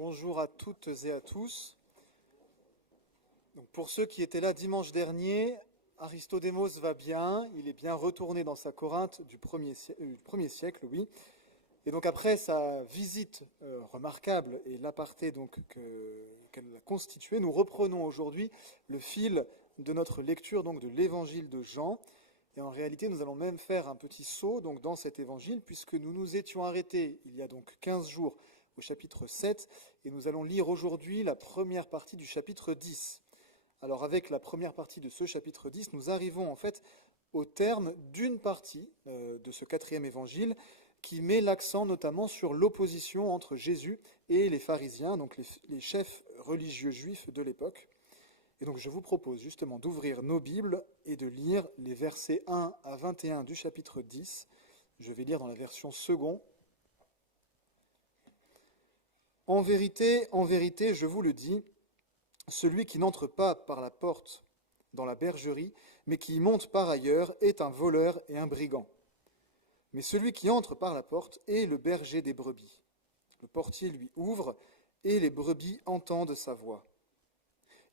Bonjour à toutes et à tous. Donc pour ceux qui étaient là dimanche dernier, Aristodémos va bien, il est bien retourné dans sa Corinthe du 1er siècle, oui. Et donc après sa visite remarquable et l'aparté qu'elle a constitué, nous reprenons aujourd'hui le fil de notre lecture donc de l'évangile de Jean. Et en réalité, nous allons même faire un petit saut donc dans cet évangile, puisque nous nous étions arrêtés il y a donc 15 jours au chapitre 7, et nous allons lire aujourd'hui la première partie du chapitre 10. Alors avec la première partie de ce chapitre 10, nous arrivons en fait au terme d'une partie de ce quatrième évangile qui met l'accent notamment sur l'opposition entre Jésus et les pharisiens, donc les chefs religieux juifs de l'époque. Et donc je vous propose justement d'ouvrir nos Bibles et de lire les versets 1 à 21 du chapitre 10. Je vais lire dans la version second. En vérité, je vous le dis, celui qui n'entre pas par la porte dans la bergerie, mais qui y monte par ailleurs, est un voleur et un brigand. Mais celui qui entre par la porte est le berger des brebis. Le portier lui ouvre, et les brebis entendent sa voix.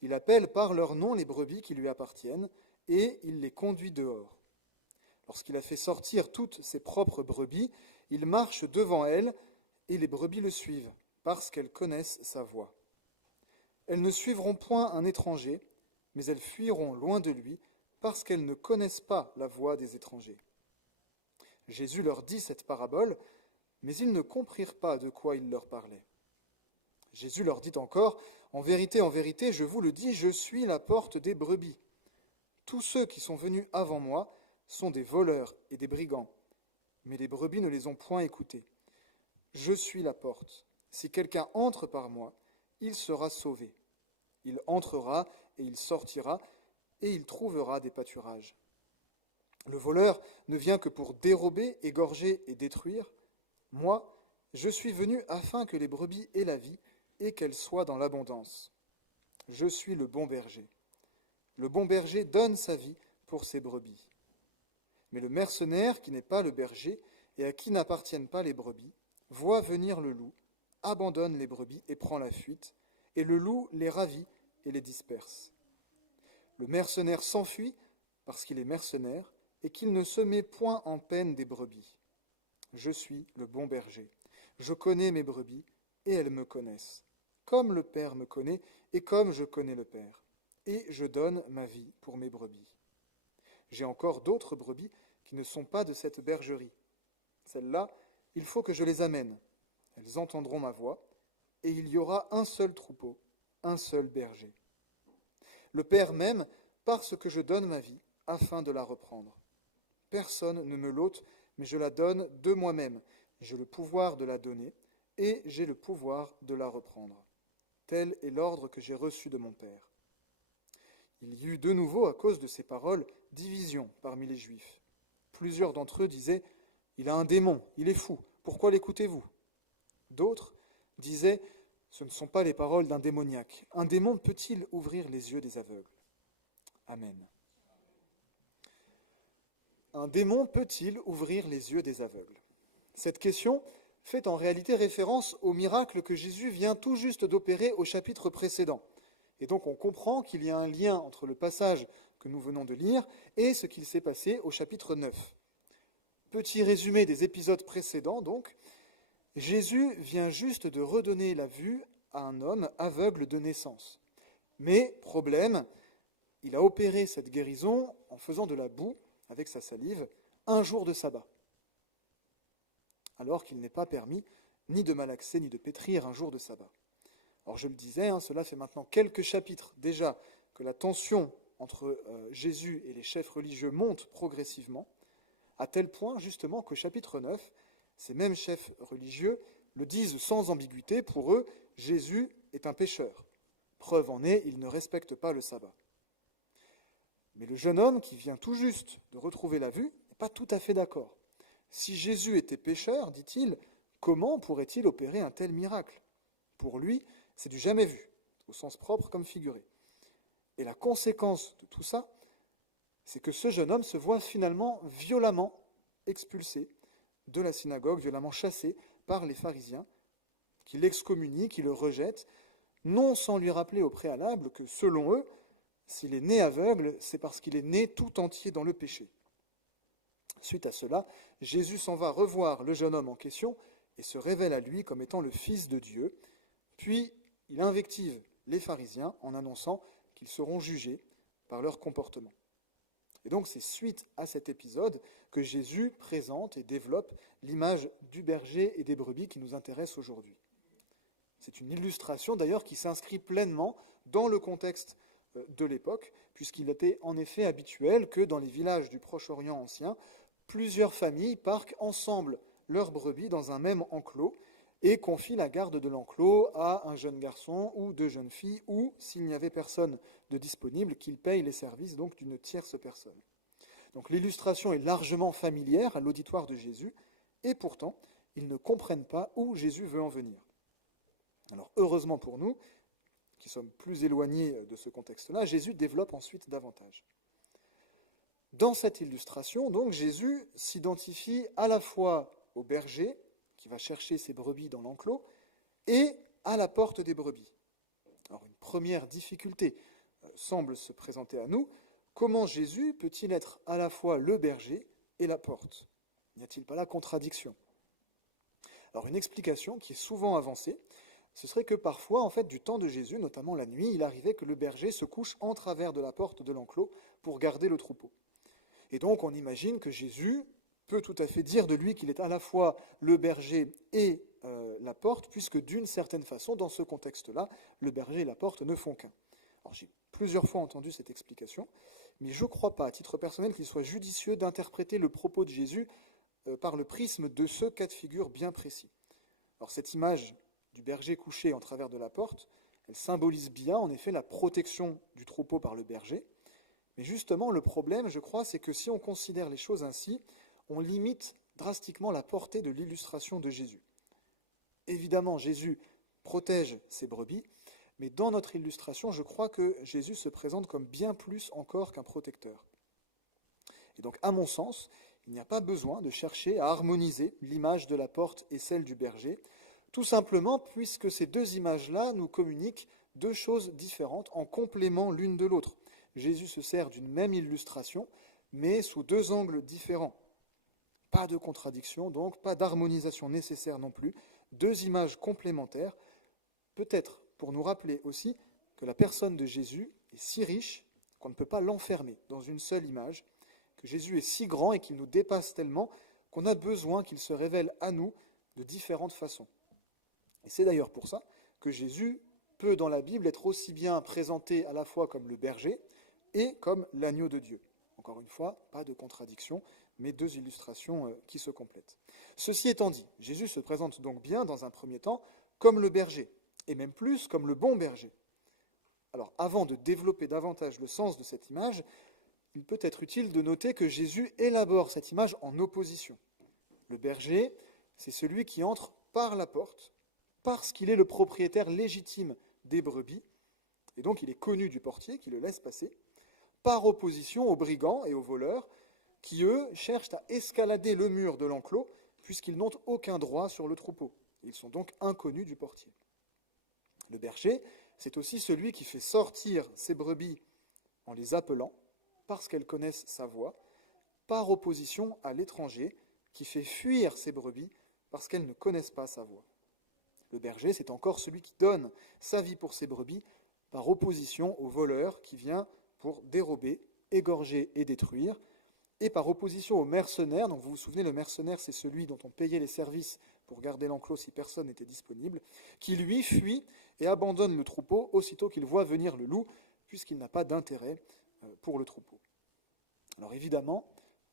Il appelle par leur nom les brebis qui lui appartiennent, et il les conduit dehors. Lorsqu'il a fait sortir toutes ses propres brebis, il marche devant elles, et les brebis le suivent, parce qu'elles connaissent sa voix. Elles ne suivront point un étranger, mais elles fuiront loin de lui, parce qu'elles ne connaissent pas la voix des étrangers. Jésus leur dit cette parabole, mais ils ne comprirent pas de quoi il leur parlait. Jésus leur dit encore, en vérité, je vous le dis, je suis la porte des brebis. Tous ceux qui sont venus avant moi sont des voleurs et des brigands, mais les brebis ne les ont point écoutés. Je suis la porte. Si quelqu'un entre par moi, il sera sauvé. Il entrera et il sortira, et il trouvera des pâturages. Le voleur ne vient que pour dérober, égorger et détruire. Moi, je suis venu afin que les brebis aient la vie et qu'elles soient dans l'abondance. Je suis le bon berger. Le bon berger donne sa vie pour ses brebis. Mais le mercenaire, qui n'est pas le berger et à qui n'appartiennent pas les brebis, voit venir le loup, abandonne les brebis et prend la fuite, et le loup les ravit et les disperse. Le mercenaire s'enfuit parce qu'il est mercenaire et qu'il ne se met point en peine des brebis. Je suis le bon berger. Je connais mes brebis et elles me connaissent, comme le Père me connaît et comme je connais le Père. Et je donne ma vie pour mes brebis. J'ai encore d'autres brebis qui ne sont pas de cette bergerie. Celles-là, il faut que je les amène. Elles entendront ma voix, et il y aura un seul troupeau, un seul berger. Le Père m'aime parce que je donne ma vie, afin de la reprendre. Personne ne me l'ôte, mais je la donne de moi-même. J'ai le pouvoir de la donner, et j'ai le pouvoir de la reprendre. Tel est l'ordre que j'ai reçu de mon Père. Il y eut de nouveau, à cause de ces paroles, division parmi les Juifs. Plusieurs d'entre eux disaient « Il a un démon, il est fou, pourquoi l'écoutez-vous » D'autres disaient « Ce ne sont pas les paroles d'un démoniaque. Un démon peut-il ouvrir les yeux des aveugles ?» Amen. Un démon peut-il ouvrir les yeux des aveugles ? Cette question fait en réalité référence au miracle que Jésus vient tout juste d'opérer au chapitre précédent. Et donc on comprend qu'il y a un lien entre le passage que nous venons de lire et ce qu'il s'est passé au chapitre 9. Petit résumé des épisodes précédents donc. Jésus vient juste de redonner la vue à un homme aveugle de naissance. Mais, problème, il a opéré cette guérison en faisant de la boue, avec sa salive, un jour de sabbat. Alors qu'il n'est pas permis ni de malaxer ni de pétrir un jour de sabbat. Alors je le disais, cela fait maintenant quelques chapitres déjà que la tension entre Jésus et les chefs religieux monte progressivement, à tel point justement qu'au chapitre 9, ces mêmes chefs religieux le disent sans ambiguïté, pour eux, Jésus est un pécheur. Preuve en est, il ne respecte pas le sabbat. Mais le jeune homme qui vient tout juste de retrouver la vue n'est pas tout à fait d'accord. Si Jésus était pécheur, dit-il, comment pourrait-il opérer un tel miracle ? Pour lui, c'est du jamais vu, au sens propre comme figuré. Et la conséquence de tout ça, c'est que ce jeune homme se voit finalement violemment expulsé de la synagogue, violemment chassé par les pharisiens, qui l'excommunient, qui le rejettent, non sans lui rappeler au préalable que, selon eux, s'il est né aveugle, c'est parce qu'il est né tout entier dans le péché. Suite à cela, Jésus s'en va revoir le jeune homme en question et se révèle à lui comme étant le Fils de Dieu. Puis, il invective les pharisiens en annonçant qu'ils seront jugés par leur comportement. Et donc, c'est suite à cet épisode que Jésus présente et développe l'image du berger et des brebis qui nous intéresse aujourd'hui. C'est une illustration d'ailleurs qui s'inscrit pleinement dans le contexte de l'époque, puisqu'il était en effet habituel que dans les villages du Proche-Orient ancien, plusieurs familles parquent ensemble leurs brebis dans un même enclos et confient la garde de l'enclos à un jeune garçon ou deux jeunes filles, ou, s'il n'y avait personne de disponible, qu'ils payent les services donc d'une tierce personne. Donc l'illustration est largement familière à l'auditoire de Jésus, et pourtant, ils ne comprennent pas où Jésus veut en venir. Alors heureusement pour nous, qui sommes plus éloignés de ce contexte-là, Jésus développe ensuite davantage. Dans cette illustration, donc, Jésus s'identifie à la fois au berger, qui va chercher ses brebis dans l'enclos, et à la porte des brebis. Alors une première difficulté semble se présenter à nous. Comment Jésus peut-il être à la fois le berger et la porte ? N'y a-t-il pas là contradiction ? Alors une explication qui est souvent avancée, ce serait que parfois, en fait, du temps de Jésus, notamment la nuit, il arrivait que le berger se couche en travers de la porte de l'enclos pour garder le troupeau. Et donc on imagine que Jésus peut tout à fait dire de lui qu'il est à la fois le berger et la porte, puisque d'une certaine façon, dans ce contexte-là, le berger et la porte ne font qu'un. Alors j'ai plusieurs fois entendu cette explication, mais je ne crois pas, à titre personnel, qu'il soit judicieux d'interpréter le propos de Jésus par le prisme de ce cas de figure bien précis. Alors cette image du berger couché en travers de la porte, elle symbolise bien, en effet, la protection du troupeau par le berger. Mais justement, le problème, je crois, c'est que si on considère les choses ainsi, on limite drastiquement la portée de l'illustration de Jésus. Évidemment, Jésus protège ses brebis, mais dans notre illustration, je crois que Jésus se présente comme bien plus encore qu'un protecteur. Et donc, à mon sens, il n'y a pas besoin de chercher à harmoniser l'image de la porte et celle du berger, tout simplement puisque ces deux images-là nous communiquent deux choses différentes en complément l'une de l'autre. Jésus se sert d'une même illustration, mais sous deux angles différents. Pas de contradiction, donc, pas d'harmonisation nécessaire non plus, deux images complémentaires, peut-être pour nous rappeler aussi que la personne de Jésus est si riche qu'on ne peut pas l'enfermer dans une seule image, que Jésus est si grand et qu'il nous dépasse tellement qu'on a besoin qu'il se révèle à nous de différentes façons. Et c'est d'ailleurs pour ça que Jésus peut dans la Bible être aussi bien présenté à la fois comme le berger et comme l'agneau de Dieu. Encore une fois, pas de contradiction, mais deux illustrations qui se complètent. Ceci étant dit, Jésus se présente donc bien dans un premier temps comme le berger, et même plus comme le bon berger. Alors avant de développer davantage le sens de cette image, il peut être utile de noter que Jésus élabore cette image en opposition. Le berger, c'est celui qui entre par la porte, parce qu'il est le propriétaire légitime des brebis, et donc il est connu du portier qui le laisse passer, par opposition aux brigands et aux voleurs, qui eux cherchent à escalader le mur de l'enclos, puisqu'ils n'ont aucun droit sur le troupeau. Ils sont donc inconnus du portier. Le berger, c'est aussi celui qui fait sortir ses brebis en les appelant, parce qu'elles connaissent sa voix, par opposition à l'étranger, qui fait fuir ses brebis, parce qu'elles ne connaissent pas sa voix. Le berger, c'est encore celui qui donne sa vie pour ses brebis, par opposition au voleur qui vient pour dérober, égorger et détruire, et par opposition au mercenaire. Donc vous vous souvenez, le mercenaire, c'est celui dont on payait les services pour garder l'enclos si personne n'était disponible, qui lui fuit et abandonne le troupeau aussitôt qu'il voit venir le loup, puisqu'il n'a pas d'intérêt pour le troupeau. Alors évidemment,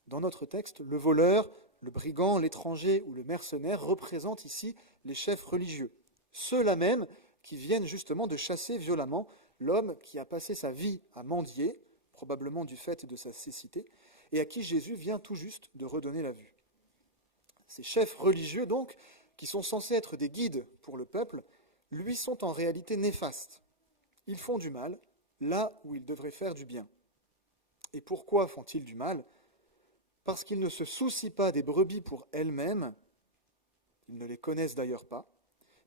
dans notre texte, le voleur, le brigand, l'étranger ou le mercenaire représentent ici les chefs religieux, ceux-là même qui viennent justement de chasser violemment l'homme qui a passé sa vie à mendier, probablement du fait de sa cécité, et à qui Jésus vient tout juste de redonner la vue. Ces chefs religieux, donc, qui sont censés être des guides pour le peuple, lui sont en réalité néfastes. Ils font du mal là où ils devraient faire du bien. Et pourquoi font-ils du mal ? Parce qu'ils ne se soucient pas des brebis pour elles-mêmes, ils ne les connaissent d'ailleurs pas,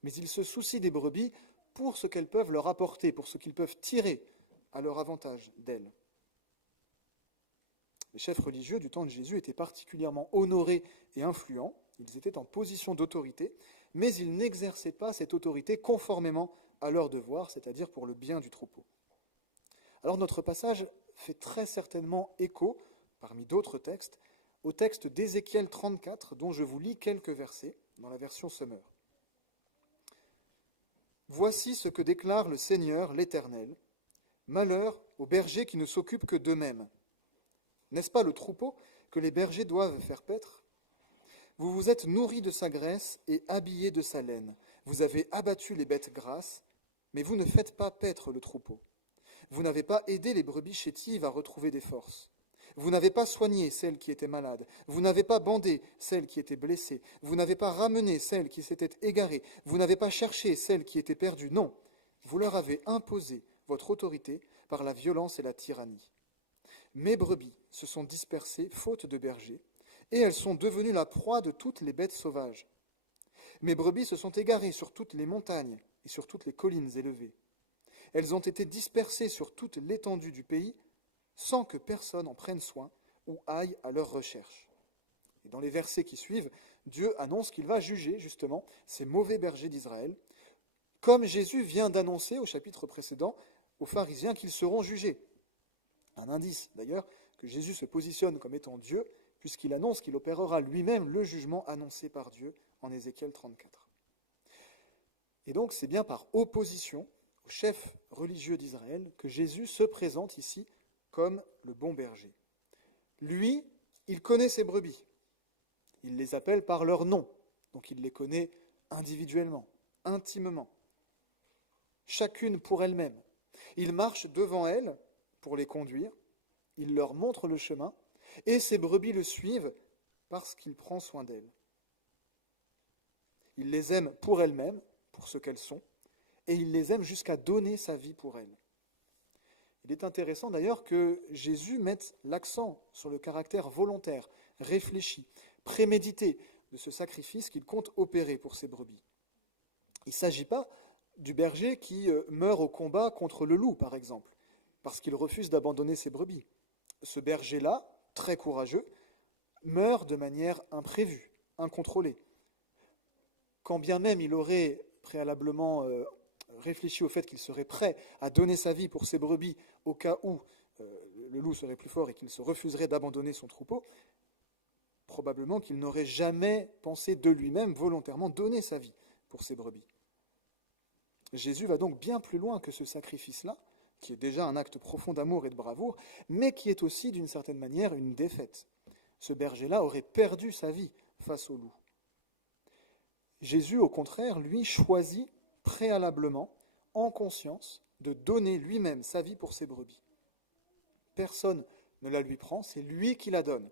mais ils se soucient des brebis pour ce qu'elles peuvent leur apporter, pour ce qu'ils peuvent tirer à leur avantage d'elles. Les chefs religieux du temps de Jésus étaient particulièrement honorés et influents, ils étaient en position d'autorité, mais ils n'exerçaient pas cette autorité conformément à leur devoir, c'est-à-dire pour le bien du troupeau. Alors notre passage fait très certainement écho, parmi d'autres textes, au texte d'Ézéchiel 34, dont je vous lis quelques versets dans la version Sommer. « Voici ce que déclare le Seigneur, l'Éternel. Malheur aux bergers qui ne s'occupent que d'eux-mêmes. N'est-ce pas le troupeau que les bergers doivent faire paître ? Vous vous êtes nourris de sa graisse et habillés de sa laine. Vous avez abattu les bêtes grasses, mais vous ne faites pas paître le troupeau. Vous n'avez pas aidé les brebis chétives à retrouver des forces. Vous n'avez pas soigné celles qui étaient malades. Vous n'avez pas bandé celles qui étaient blessées. Vous n'avez pas ramené celles qui s'étaient égarées. Vous n'avez pas cherché celles qui étaient perdues. Non, vous leur avez imposé votre autorité par la violence et la tyrannie. Mes brebis se sont dispersées faute de bergers, et elles sont devenues la proie de toutes les bêtes sauvages. Mes brebis se sont égarées sur toutes les montagnes et sur toutes les collines élevées. Elles ont été dispersées sur toute l'étendue du pays, sans que personne en prenne soin ou aille à leur recherche. Et dans les versets qui suivent, Dieu annonce qu'il va juger justement ces mauvais bergers d'Israël, comme Jésus vient d'annoncer au chapitre précédent aux pharisiens qu'ils seront jugés. Un indice d'ailleurs que Jésus se positionne comme étant Dieu, puisqu'il annonce qu'il opérera lui-même le jugement annoncé par Dieu en Ézéchiel 34. Et donc c'est bien par opposition au chef religieux d'Israël que Jésus se présente ici comme le bon berger. Lui, il connaît ses brebis. Il les appelle par leur nom, donc il les connaît individuellement, intimement, chacune pour elle-même. Il marche devant elles pour les conduire, il leur montre le chemin, et ses brebis le suivent parce qu'il prend soin d'elles. Il les aime pour elles-mêmes, pour ce qu'elles sont, et il les aime jusqu'à donner sa vie pour elles. Il est intéressant d'ailleurs que Jésus mette l'accent sur le caractère volontaire, réfléchi, prémédité de ce sacrifice qu'il compte opérer pour ses brebis. Il ne s'agit pas du berger qui meurt au combat contre le loup, par exemple, parce qu'il refuse d'abandonner ses brebis. Ce berger-là, très courageux, meurt de manière imprévue, incontrôlée. Quand bien même il aurait préalablement réfléchi au fait qu'il serait prêt à donner sa vie pour ses brebis au cas où le loup serait plus fort et qu'il se refuserait d'abandonner son troupeau, probablement qu'il n'aurait jamais pensé de lui-même volontairement donner sa vie pour ses brebis. Jésus va donc bien plus loin que ce sacrifice-là, qui est déjà un acte profond d'amour et de bravoure, mais qui est aussi d'une certaine manière une défaite. Ce berger-là aurait perdu sa vie face au loup. Jésus, au contraire, lui, choisit préalablement, en conscience, de donner lui-même sa vie pour ses brebis. Personne ne la lui prend, c'est lui qui la donne.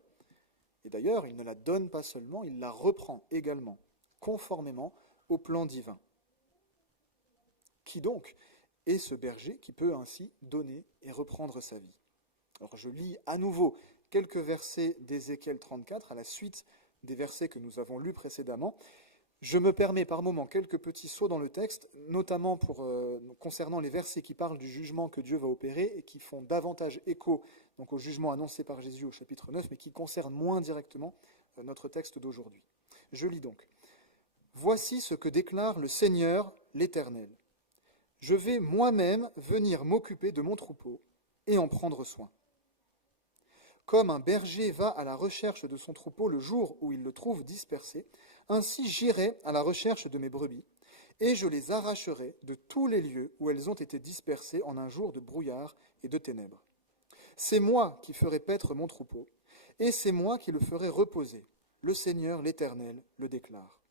Et d'ailleurs, il ne la donne pas seulement, il la reprend également, conformément au plan divin. Qui donc est ce berger qui peut ainsi donner et reprendre sa vie ? Alors je lis à nouveau quelques versets d'Ézéchiel 34, à la suite des versets que nous avons lus précédemment. Je me permets par moments quelques petits sauts dans le texte, notamment concernant les versets qui parlent du jugement que Dieu va opérer et qui font davantage écho donc, au jugement annoncé par Jésus au chapitre 9, mais qui concernent moins directement notre texte d'aujourd'hui. Je lis donc. « Voici ce que déclare le Seigneur, l'Éternel. Je vais moi-même venir m'occuper de mon troupeau et en prendre soin. Comme un berger va à la recherche de son troupeau le jour où il le trouve dispersé, ainsi j'irai à la recherche de mes brebis, et je les arracherai de tous les lieux où elles ont été dispersées en un jour de brouillard et de ténèbres. C'est moi qui ferai paître mon troupeau, et c'est moi qui le ferai reposer. Le Seigneur, l'Éternel, le déclare.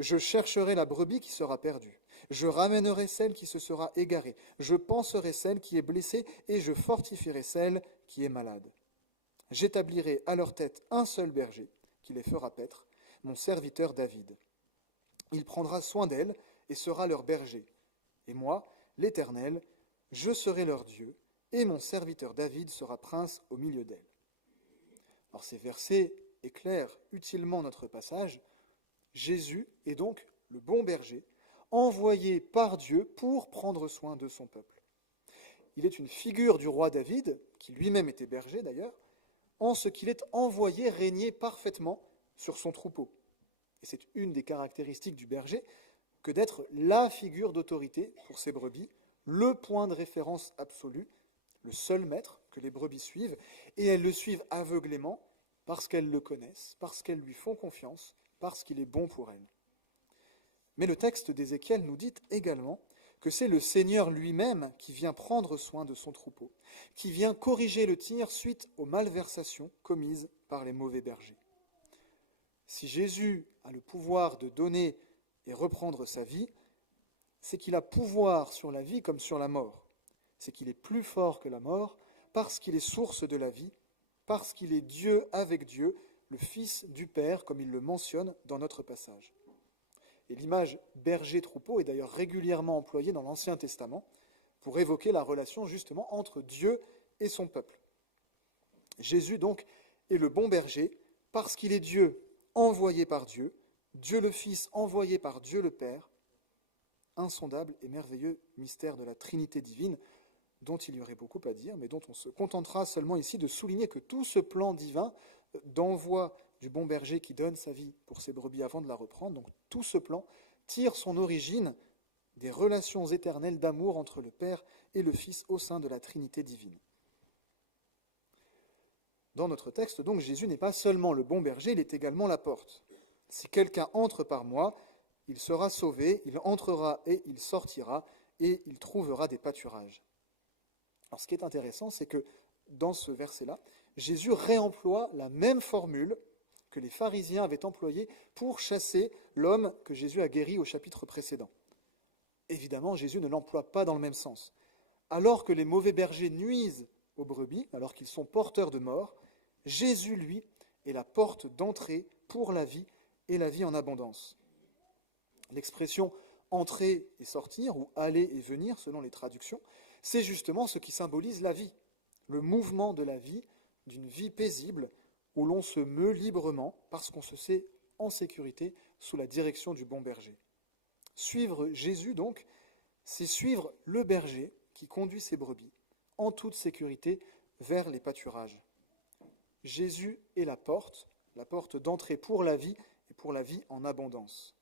Je chercherai la brebis qui sera perdue. Je ramènerai celle qui se sera égarée. Je panserai celle qui est blessée, et je fortifierai celle qui est malade. J'établirai à leur tête un seul berger qui les fera paître, mon serviteur David. Il prendra soin d'elles et sera leur berger. Et moi, l'Éternel, je serai leur Dieu, et mon serviteur David sera prince au milieu d'elles. Alors ces versets éclairent utilement notre passage. Jésus est donc le bon berger, envoyé par Dieu pour prendre soin de son peuple. Il est une figure du roi David, qui lui-même était berger d'ailleurs, en ce qu'il est envoyé régner parfaitement sur son troupeau. Et c'est une des caractéristiques du berger que d'être la figure d'autorité pour ses brebis, le point de référence absolu, le seul maître que les brebis suivent, et elles le suivent aveuglément parce qu'elles le connaissent, parce qu'elles lui font confiance, parce qu'il est bon pour elles. Mais le texte d'Ézéchiel nous dit également que c'est le Seigneur lui-même qui vient prendre soin de son troupeau, qui vient corriger le tir suite aux malversations commises par les mauvais bergers. Si Jésus a le pouvoir de donner et reprendre sa vie, c'est qu'il a pouvoir sur la vie comme sur la mort. C'est qu'il est plus fort que la mort parce qu'il est source de la vie, parce qu'il est Dieu avec Dieu, le Fils du Père, comme il le mentionne dans notre passage. Et l'image berger-troupeau est d'ailleurs régulièrement employée dans l'Ancien Testament pour évoquer la relation justement entre Dieu et son peuple. Jésus donc est le bon berger parce qu'il est Dieu envoyé par Dieu, Dieu le Fils envoyé par Dieu le Père, insondable et merveilleux mystère de la Trinité divine, dont il y aurait beaucoup à dire, mais dont on se contentera seulement ici de souligner que tout ce plan divin d'envoi du bon berger qui donne sa vie pour ses brebis avant de la reprendre, donc tout ce plan tire son origine des relations éternelles d'amour entre le Père et le Fils au sein de la Trinité divine. Dans notre texte, donc, Jésus n'est pas seulement le bon berger, il est également la porte. Si quelqu'un entre par moi, il sera sauvé, il entrera et il sortira, et il trouvera des pâturages. Alors ce qui est intéressant, c'est que dans ce verset-là, Jésus réemploie la même formule que les pharisiens avaient employée pour chasser l'homme que Jésus a guéri au chapitre précédent. Évidemment, Jésus ne l'emploie pas dans le même sens. Alors que les mauvais bergers nuisent aux brebis, alors qu'ils sont porteurs de mort, Jésus, lui, est la porte d'entrée pour la vie et la vie en abondance. L'expression « entrer et sortir » ou « aller et venir » selon les traductions, c'est justement ce qui symbolise la vie, le mouvement de la vie, d'une vie paisible où l'on se meut librement parce qu'on se sait en sécurité sous la direction du bon berger. Suivre Jésus, donc, c'est suivre le berger qui conduit ses brebis en toute sécurité vers les pâturages. Jésus est la porte d'entrée pour la vie et pour la vie en abondance.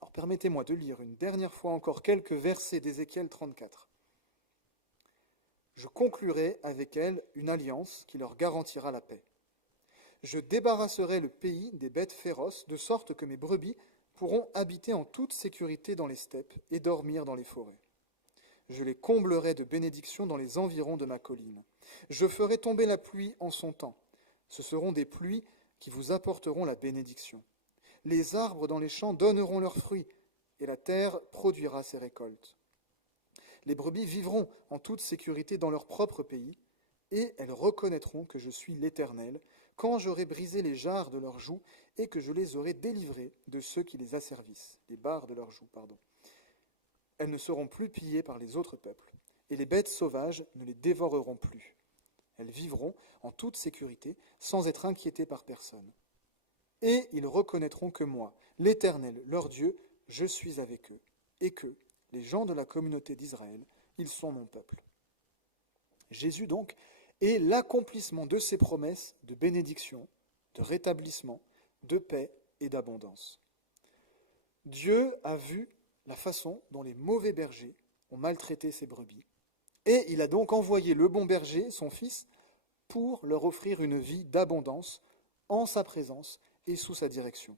Alors permettez-moi de lire une dernière fois encore quelques versets d'Ézéchiel 34. Je conclurai avec elle une alliance qui leur garantira la paix. Je débarrasserai le pays des bêtes féroces, de sorte que mes brebis pourront habiter en toute sécurité dans les steppes et dormir dans les forêts. Je les comblerai de bénédictions dans les environs de ma colline. Je ferai tomber la pluie en son temps. Ce seront des pluies qui vous apporteront la bénédiction. Les arbres dans les champs donneront leurs fruits, et la terre produira ses récoltes. Les brebis vivront en toute sécurité dans leur propre pays, et elles reconnaîtront que je suis l'Éternel, quand j'aurai brisé les jarres de leurs joues et que je les aurai délivrées de ceux qui les asservissent, les barres de leurs joues, pardon. Elles ne seront plus pillées par les autres peuples, et les bêtes sauvages ne les dévoreront plus. Elles vivront en toute sécurité, sans être inquiétées par personne. Et ils reconnaîtront que moi, l'Éternel, leur Dieu, je suis avec eux, et que, les gens de la communauté d'Israël, ils sont mon peuple. Jésus, donc, est l'accomplissement de ses promesses de bénédiction, de rétablissement, de paix et d'abondance. Dieu a vu la façon dont les mauvais bergers ont maltraité ses brebis, et il a donc envoyé le bon berger, son fils, pour leur offrir une vie d'abondance en sa présence et sous sa direction.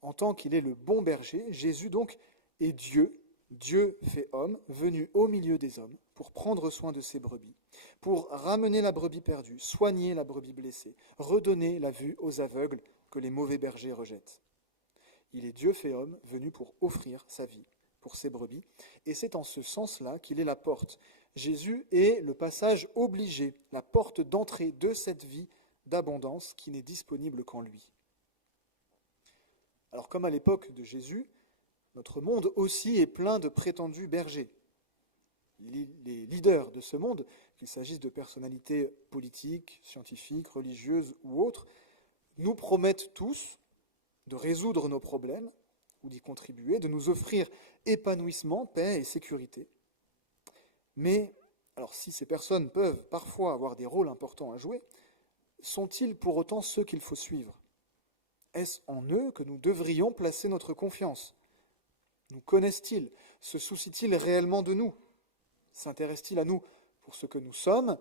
En tant qu'il est le bon berger, Jésus donc est Dieu, Dieu fait homme, venu au milieu des hommes pour prendre soin de ses brebis, pour ramener la brebis perdue, soigner la brebis blessée, redonner la vue aux aveugles que les mauvais bergers rejettent. Il est Dieu fait homme, venu pour offrir sa vie pour ses brebis, et c'est en ce sens-là qu'il est la porte. Jésus est le passage obligé, la porte d'entrée de cette vie d'abondance qui n'est disponible qu'en lui. Alors comme à l'époque de Jésus, notre monde aussi est plein de prétendus bergers. Les leaders de ce monde, qu'il s'agisse de personnalités politiques, scientifiques, religieuses ou autres, nous promettent tous de résoudre nos problèmes ou d'y contribuer, de nous offrir épanouissement, paix et sécurité. Mais, alors si ces personnes peuvent parfois avoir des rôles importants à jouer, sont-ils pour autant ceux qu'il faut suivre ? Est-ce en eux que nous devrions placer notre confiance ? Nous connaissent-ils ? Se soucient-ils réellement de nous ? S'intéressent-ils à nous pour ce que nous sommes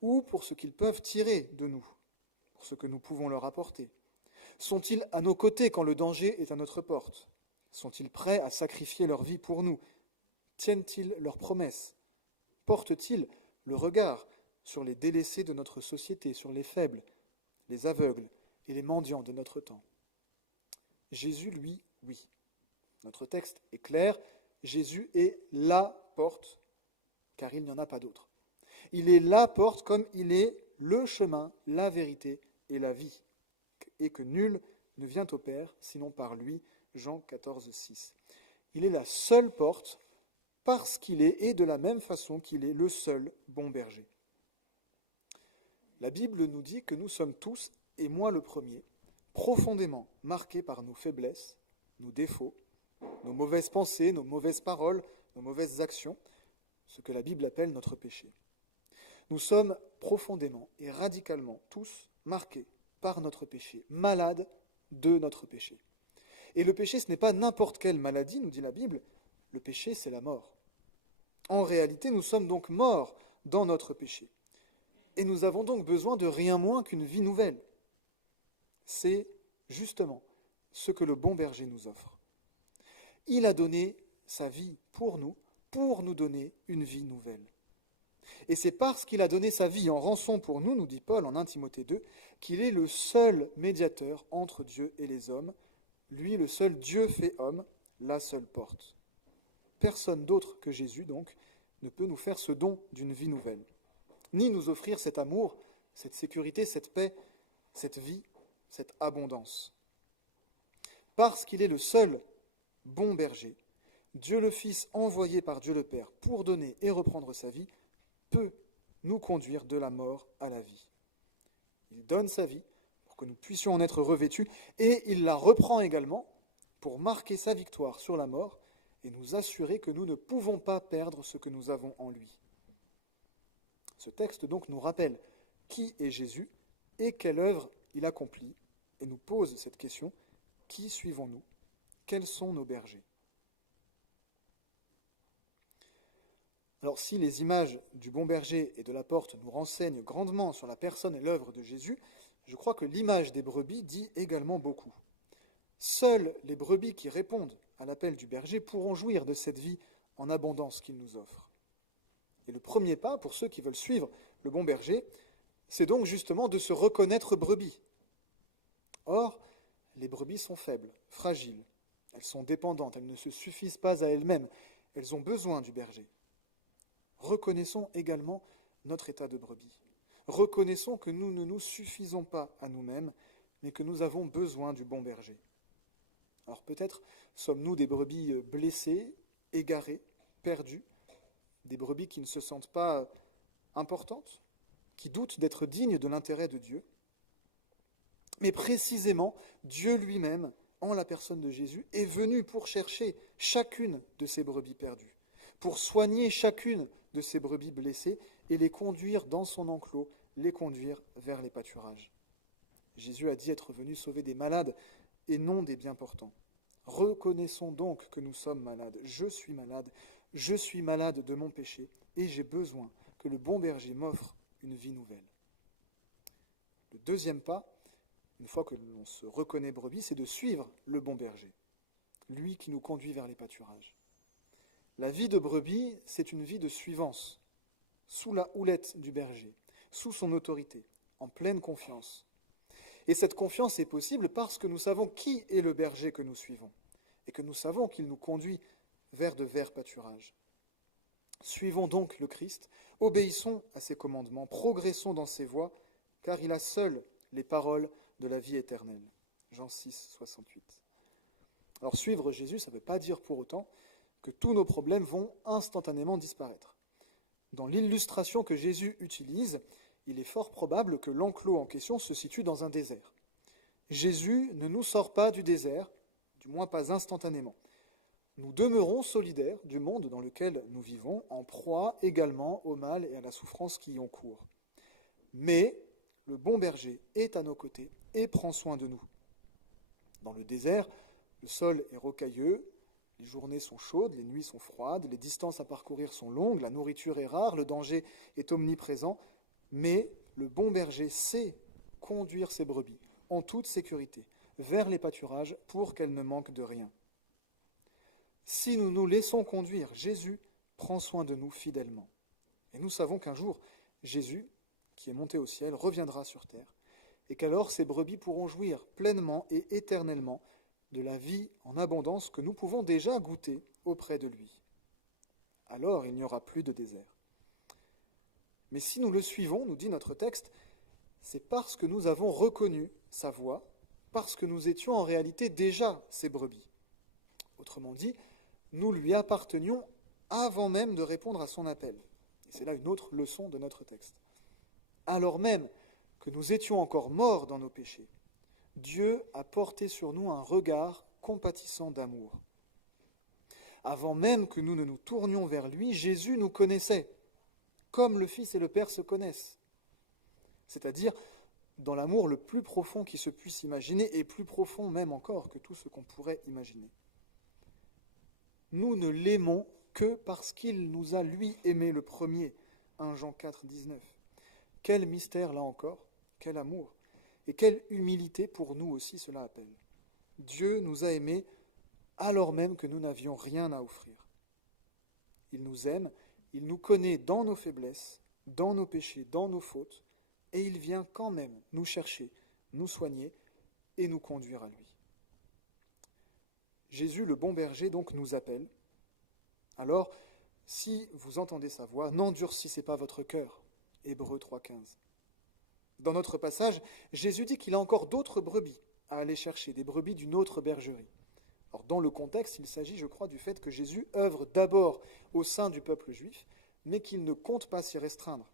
ou pour ce qu'ils peuvent tirer de nous, pour ce que nous pouvons leur apporter ? Sont-ils à nos côtés quand le danger est à notre porte ? Sont-ils prêts à sacrifier leur vie pour nous ? Tiennent-ils leurs promesses ? Portent-ils le regard sur les délaissés de notre société, sur les faibles, les aveugles et les mendiants de notre temps ? Jésus, lui, oui. Notre texte est clair, Jésus est la porte, car il n'y en a pas d'autre. Il est la porte comme il est le chemin, la vérité et la vie, et que nul ne vient au Père sinon par lui, Jean 14, 6. Il est la seule porte parce qu'il est, et de la même façon qu'il est le seul bon berger. La Bible nous dit que nous sommes tous, et moi le premier, profondément marqués par nos faiblesses, nos défauts, nos mauvaises pensées, nos mauvaises paroles, nos mauvaises actions, ce que la Bible appelle notre péché. Nous sommes profondément et radicalement tous marqués par notre péché, malades de notre péché. Et le péché, ce n'est pas n'importe quelle maladie, nous dit la Bible, le péché, c'est la mort. En réalité, nous sommes donc morts dans notre péché. Et nous avons donc besoin de rien moins qu'une vie nouvelle. C'est justement ce que le bon berger nous offre. Il a donné sa vie pour nous donner une vie nouvelle. Et c'est parce qu'il a donné sa vie en rançon pour nous dit Paul en 1 Timothée 2, qu'il est le seul médiateur entre Dieu et les hommes, lui le seul Dieu fait homme, la seule porte. Personne d'autre que Jésus, donc, ne peut nous faire ce don d'une vie nouvelle, ni nous offrir cet amour, cette sécurité, cette paix, cette vie, cette abondance. Parce qu'il est le seul bon berger, Dieu le Fils envoyé par Dieu le Père pour donner et reprendre sa vie, peut nous conduire de la mort à la vie. Il donne sa vie pour que nous puissions en être revêtus, et il la reprend également pour marquer sa victoire sur la mort et nous assurer que nous ne pouvons pas perdre ce que nous avons en lui. Ce texte donc nous rappelle qui est Jésus et quelle œuvre il accomplit, et nous pose cette question: qui suivons-nous ? Quels sont nos bergers ? Alors si les images du bon berger et de la porte nous renseignent grandement sur la personne et l'œuvre de Jésus, je crois que l'image des brebis dit également beaucoup. Seules les brebis qui répondent à l'appel du berger pourront jouir de cette vie en abondance qu'il nous offre. Et le premier pas pour ceux qui veulent suivre le bon berger, c'est donc justement de se reconnaître brebis. Or, les brebis sont faibles, fragiles, elles sont dépendantes, elles ne se suffisent pas à elles-mêmes, elles ont besoin du berger. Reconnaissons également notre état de brebis. Reconnaissons que nous ne nous suffisons pas à nous-mêmes, mais que nous avons besoin du bon berger. Alors peut-être sommes-nous des brebis blessées, égarées, perdues, des brebis qui ne se sentent pas importantes, qui doutent d'être dignes de l'intérêt de Dieu. Mais précisément, Dieu lui-même, en la personne de Jésus, est venu pour chercher chacune de ces brebis perdues, pour soigner chacune de ces brebis blessées et les conduire dans son enclos, les conduire vers les pâturages. Jésus a dit être venu sauver des malades et non des bien portants. Reconnaissons donc que nous sommes malades. Je suis malade de mon péché, et j'ai besoin que le bon berger m'offre une vie nouvelle. Le deuxième pas, une fois que l'on se reconnaît brebis, c'est de suivre le bon berger, lui qui nous conduit vers les pâturages. La vie de brebis, c'est une vie de suivance, sous la houlette du berger, sous son autorité, en pleine confiance. Et cette confiance est possible parce que nous savons qui est le berger que nous suivons, et que nous savons qu'il nous conduit vers de verts pâturages. Suivons donc le Christ, obéissons à ses commandements, progressons dans ses voies, car il a seul les paroles de la vie éternelle. Jean 6, 68. Alors suivre Jésus, ça ne veut pas dire pour autant que tous nos problèmes vont instantanément disparaître. Dans l'illustration que Jésus utilise, il est fort probable que l'enclos en question se situe dans un désert. Jésus ne nous sort pas du désert, du du moins pas instantanément. Nous demeurons solidaires du monde dans lequel nous vivons, en proie également au mal et à la souffrance qui y ont cours. Mais le bon berger est à nos côtés et prend soin de nous. Dans le désert, le sol est rocailleux, les journées sont chaudes, les nuits sont froides, les distances à parcourir sont longues, la nourriture est rare, le danger est omniprésent, mais le bon berger sait conduire ses brebis en toute sécurité vers les pâturages pour qu'elles ne manquent de rien. Si nous nous laissons conduire, Jésus prend soin de nous fidèlement. Et nous savons qu'un jour, Jésus, qui est monté au ciel, reviendra sur terre, et qu'alors ces brebis pourront jouir pleinement et éternellement de la vie en abondance que nous pouvons déjà goûter auprès de lui. Alors il n'y aura plus de désert. Mais si nous le suivons, nous dit notre texte, c'est parce que nous avons reconnu sa voix, parce que nous étions en réalité déjà ses brebis. Autrement dit, nous lui appartenions avant même de répondre à son appel. Et c'est là une autre leçon de notre texte. Alors même que nous étions encore morts dans nos péchés, Dieu a porté sur nous un regard compatissant d'amour. Avant même que nous ne nous tournions vers lui, Jésus nous connaissait, comme le Fils et le Père se connaissent. C'est-à-dire dans l'amour le plus profond qui se puisse imaginer, et plus profond même encore que tout ce qu'on pourrait imaginer. Nous ne l'aimons que parce qu'il nous a, lui, aimé le premier. 1 Jean 4, 19. Quel mystère, là encore, quel amour, et quelle humilité pour nous aussi cela appelle. Dieu nous a aimés alors même que nous n'avions rien à offrir. Il nous aime, il nous connaît dans nos faiblesses, dans nos péchés, dans nos fautes, et il vient quand même nous chercher, nous soigner et nous conduire à lui. Jésus, le bon berger, donc nous appelle. Alors, si vous entendez sa voix, n'endurcissez pas votre cœur. Hébreux 3,15. Dans notre passage, Jésus dit qu'il a encore d'autres brebis à aller chercher, des brebis d'une autre bergerie. Alors, dans le contexte, il s'agit, je crois, du fait que Jésus œuvre d'abord au sein du peuple juif, mais qu'il ne compte pas s'y restreindre.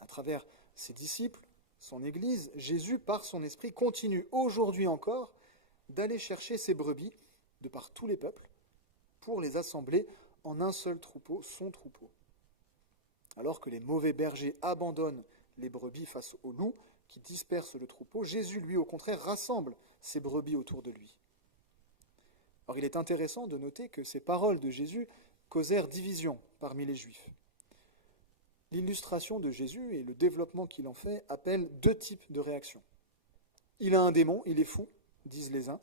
À travers ses disciples, son Église, Jésus, par son esprit, continue aujourd'hui encore d'aller chercher ses brebis de par tous les peuples pour les assembler en un seul troupeau, son troupeau. Alors que les mauvais bergers abandonnent les brebis face aux loups qui dispersent le troupeau, Jésus, lui, au contraire, rassemble ses brebis autour de lui. Alors il est intéressant de noter que ces paroles de Jésus causèrent division parmi les Juifs. L'illustration de Jésus et le développement qu'il en fait appellent deux types de réactions. Il a un démon, il est fou, disent les uns.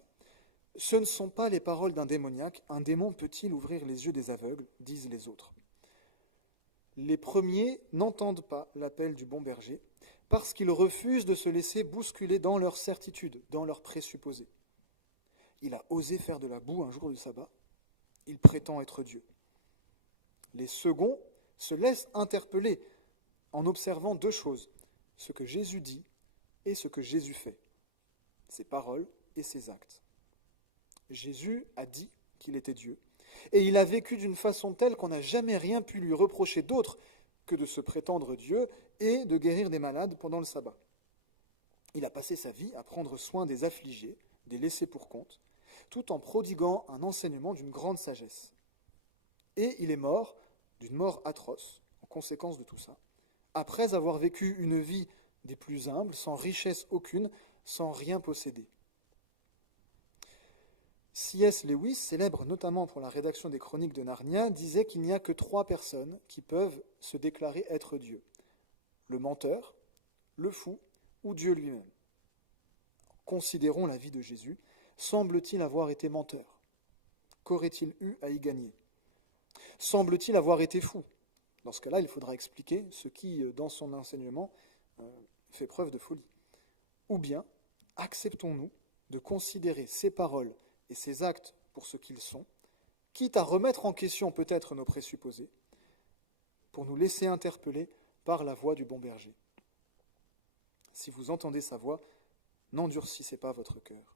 Ce ne sont pas les paroles d'un démoniaque. Un démon peut-il ouvrir les yeux des aveugles, disent les autres. Les premiers n'entendent pas l'appel du bon berger parce qu'ils refusent de se laisser bousculer dans leur certitude, dans leur présupposé. Il a osé faire de la boue un jour du sabbat. Il prétend être Dieu. Les seconds se laissent interpeller en observant deux choses, ce que Jésus dit et ce que Jésus fait, ses paroles et ses actes. Jésus a dit qu'il était Dieu, et il a vécu d'une façon telle qu'on n'a jamais rien pu lui reprocher d'autre que de se prétendre Dieu et de guérir des malades pendant le sabbat. Il a passé sa vie à prendre soin des affligés, des laissés pour compte, tout en prodiguant un enseignement d'une grande sagesse. Et il est mort d'une mort atroce, en conséquence de tout ça, après avoir vécu une vie des plus humbles, sans richesse aucune, sans rien posséder. C.S. Lewis, célèbre notamment pour la rédaction des Chroniques de Narnia, disait qu'il n'y a que 3 personnes qui peuvent se déclarer être Dieu. Le menteur, le fou ou Dieu lui-même. Considérons la vie de Jésus. Semble-t-il avoir été menteur? Qu'aurait-il eu à y gagner? Semble-t-il avoir été fou? Dans ce cas-là, il faudra expliquer ce qui, dans son enseignement, fait preuve de folie. Ou bien, acceptons-nous de considérer ses paroles et ses actes pour ce qu'ils sont, quitte à remettre en question peut-être nos présupposés, pour nous laisser interpeller par la voix du bon berger. Si vous entendez sa voix, n'endurcissez pas votre cœur.